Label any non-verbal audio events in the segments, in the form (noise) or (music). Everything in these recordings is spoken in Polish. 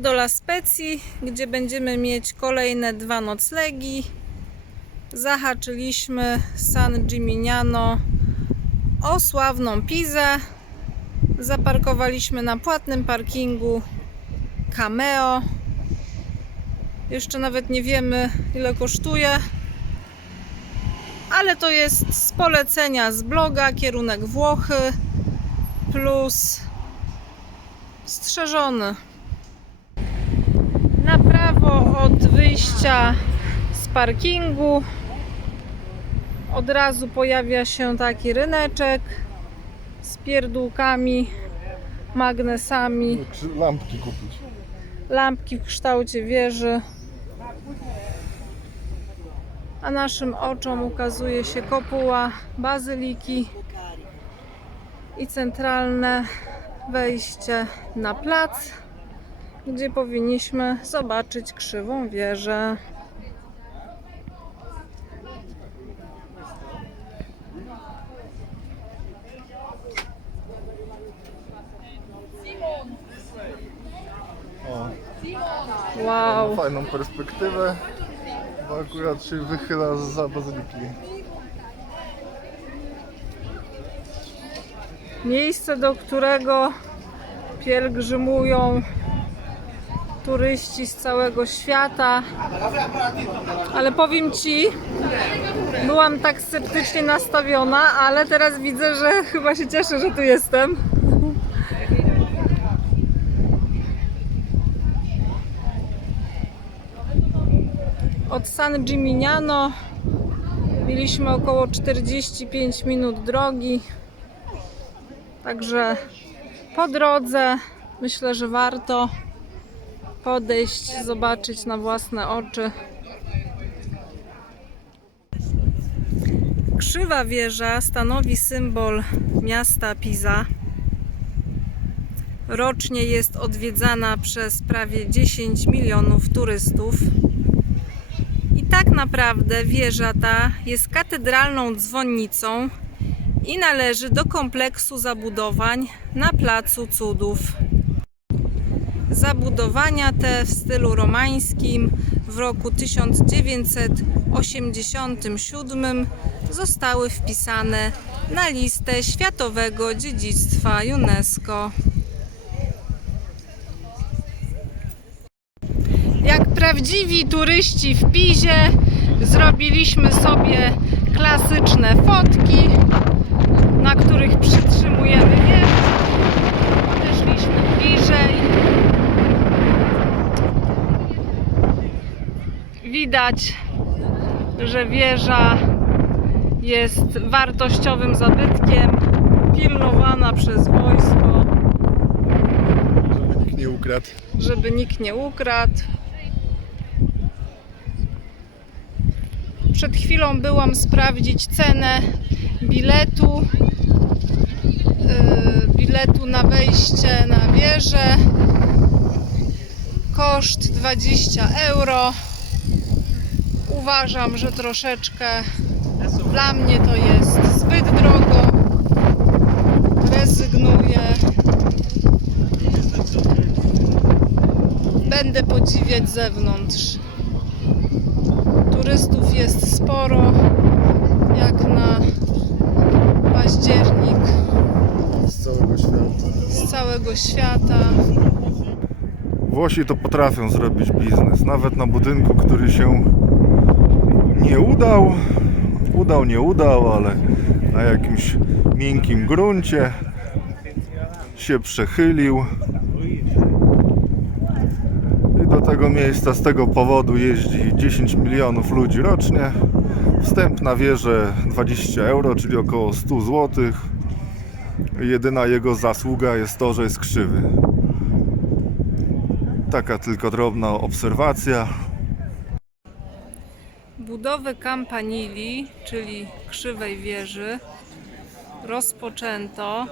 do La Spezii, gdzie będziemy mieć kolejne dwa noclegi. Zahaczyliśmy San Gimignano o sławną Pizę. Zaparkowaliśmy na płatnym parkingu Cameo. Jeszcze nawet nie wiemy, ile kosztuje, ale to jest z polecenia z bloga, kierunek Włochy plus strzeżony. Prawo od wyjścia z parkingu od razu pojawia się taki ryneczek z pierdółkami, magnesami, Czy lampki kupić? lampki w kształcie wieży. A naszym oczom ukazuje się kopuła bazyliki i centralne wejście na plac, gdzie powinniśmy zobaczyć krzywą wieżę. Wow! ma fajną perspektywę, bo akurat się wychyla za bazyliki. Miejsce, do którego pielgrzymują turyści z całego świata. Ale powiem Ci, byłam tak sceptycznie nastawiona, ale teraz widzę, że chyba się cieszę, że tu jestem. Od San Gimignano mieliśmy około 45 minut drogi. Także po drodze myślę, że warto podejść, zobaczyć na własne oczy. Krzywa wieża stanowi symbol miasta Pisa. Rocznie jest odwiedzana przez prawie 10 milionów turystów. I tak naprawdę wieża ta jest katedralną dzwonnicą i należy do kompleksu zabudowań na Placu Cudów. Zabudowania te w stylu romańskim w roku 1987 zostały wpisane na listę Światowego Dziedzictwa UNESCO. Jak prawdziwi turyści w Pizie zrobiliśmy sobie klasyczne fotki na których przytrzymujemy wieżę. Podeszliśmy bliżej. Widać, że wieża jest wartościowym zabytkiem, pilnowana przez wojsko, Żeby nikt nie ukradł. żeby nikt nie ukradł. Przed chwilą byłam sprawdzić cenę biletu. Yy, biletu na wejście na wieżę. Koszt 20 euro. Uważam, że troszeczkę dla mnie to jest zbyt drogo. Rezygnuję. Będę podziwiać z zewnątrz. Turystów jest sporo, jak na październik Z całego świata. z całego świata. Włosi to potrafią zrobić biznes. Nawet na budynku, który się nie udał. Udał, nie udał, ale na jakimś miękkim gruncie się przechylił. I do tego miejsca z tego powodu jeździ 10 milionów ludzi rocznie. Wstęp na wieżę 20 euro, czyli około 100 zł. Jedyna jego zasługa jest to, że jest krzywy. Taka tylko drobna obserwacja. Budowę Campanili, czyli krzywej wieży, rozpoczęto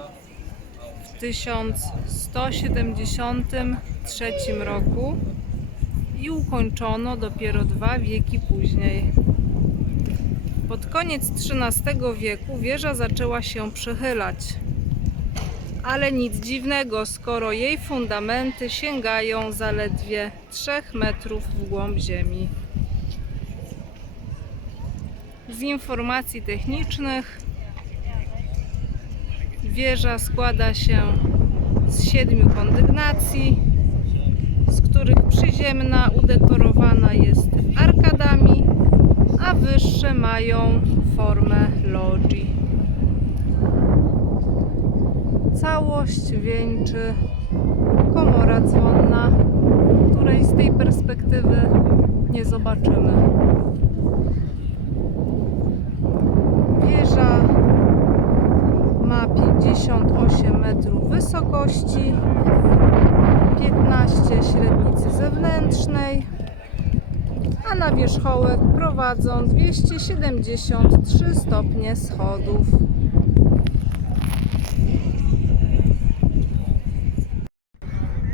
w 1173 roku i ukończono dopiero dwa wieki później. Pod koniec XIII wieku wieża zaczęła się przechylać, Ale nic dziwnego, skoro jej fundamenty sięgają zaledwie 3 metrów w głąb ziemi. Z informacji technicznych wieża składa się z siedmiu kondygnacji, z których przyziemna udekorowana jest arkadami, a wyższe mają formę logii. Całość wieńczy komora dzwonna, której z tej perspektywy nie zobaczymy. 68 metrów wysokości, 15 średnicy zewnętrznej, a na wierzchołek prowadzą 273 stopnie schodów.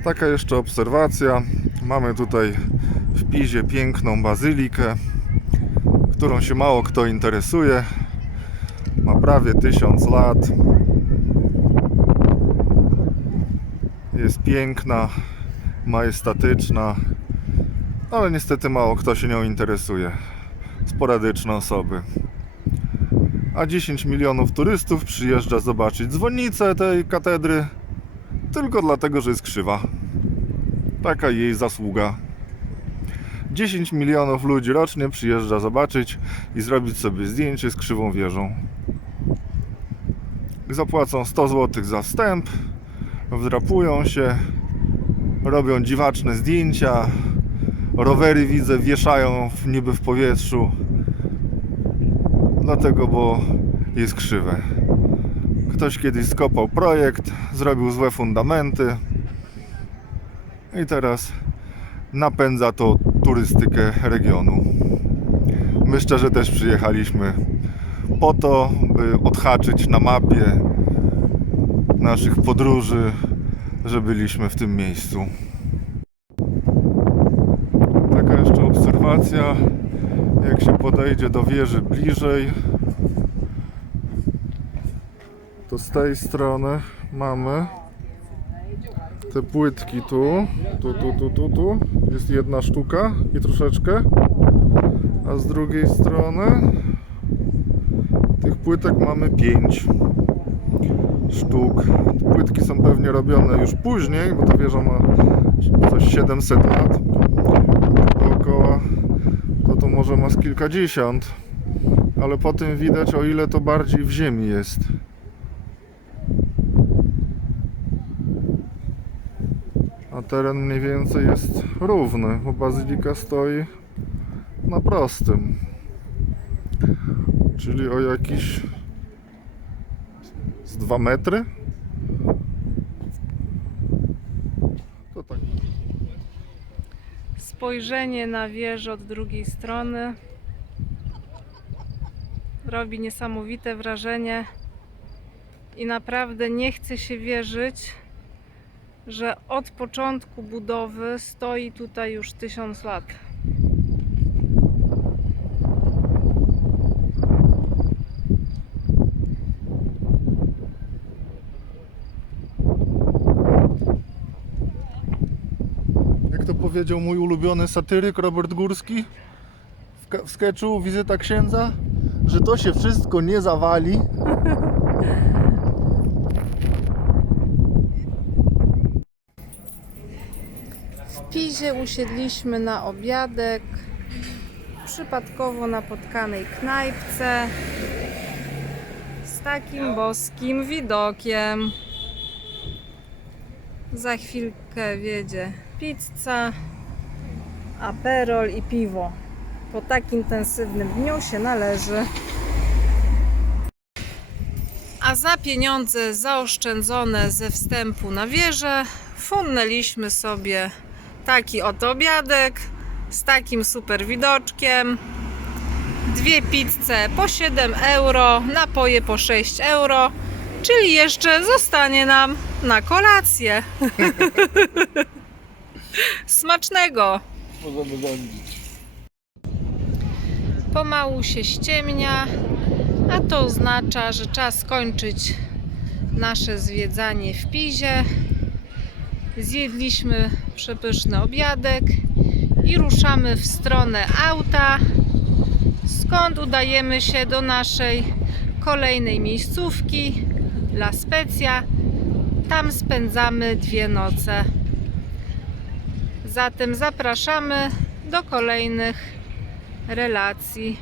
Taka jeszcze obserwacja. Mamy tutaj w Pizie piękną bazylikę, którą się mało kto interesuje. Ma prawie 1000 lat. Jest piękna, majestatyczna, ale niestety mało kto się nią interesuje. Sporadyczne osoby. A 10 milionów turystów przyjeżdża zobaczyć dzwonnicę tej katedry tylko dlatego, że jest krzywa. Taka jej zasługa. 10 milionów ludzi rocznie przyjeżdża zobaczyć i zrobić sobie zdjęcie z krzywą wieżą. Zapłacą 100 zł za wstęp, wdrapują się, robią dziwaczne zdjęcia, rowery widzę wieszają niby w powietrzu. Dlatego, bo jest krzywe. Ktoś kiedyś skopał projekt, zrobił złe fundamenty i teraz napędza to turystykę regionu. My szczerze też przyjechaliśmy po to, by odhaczyć na mapie naszych podróży, że byliśmy w tym miejscu. Taka jeszcze obserwacja, jak się podejdzie do wieży bliżej, to z tej strony mamy te płytki tu, tu, tu, tu, tu, tu. Jest jedna sztuka i troszeczkę. A z drugiej strony tych płytek mamy pięć sztuk. Płytki są pewnie robione już później, bo ta wieża ma coś 700 lat. Dookoła to to może ma z kilkadziesiąt. Ale po tym widać o ile to bardziej w ziemi jest. A teren mniej więcej jest równy, bo bazylika stoi na prostym. Czyli o jakiś z 2 metry. To tak. Spojrzenie na wieżę od drugiej strony robi niesamowite wrażenie i naprawdę nie chce się wierzyć, że od początku budowy stoi tutaj już tysiąc lat. Powiedział mój ulubiony satyryk Robert Górski w, w sketchu Wizyta Księdza, że to się wszystko nie zawali. W Pizie usiedliśmy na obiadek, przypadkowo napotkanej knajpce z takim boskim widokiem. Za chwilkę wiedzie pizza, aperol i piwo. Po tak intensywnym dniu się należy. A za pieniądze zaoszczędzone ze wstępu na wieżę funnęliśmy sobie taki oto obiadek z takim super widoczkiem. Dwie pizze po 7 euro, napoje po 6 euro, czyli jeszcze zostanie nam na kolację. (laughs) Smacznego! Możemy rządzić. Pomału się ściemnia, a to oznacza, że czas kończyć nasze zwiedzanie w Pizie. Zjedliśmy przepyszny obiadek i ruszamy w stronę auta, skąd udajemy się do naszej kolejnej miejscówki La Spezia. Tam spędzamy dwie noce. Zatem zapraszamy do kolejnych relacji.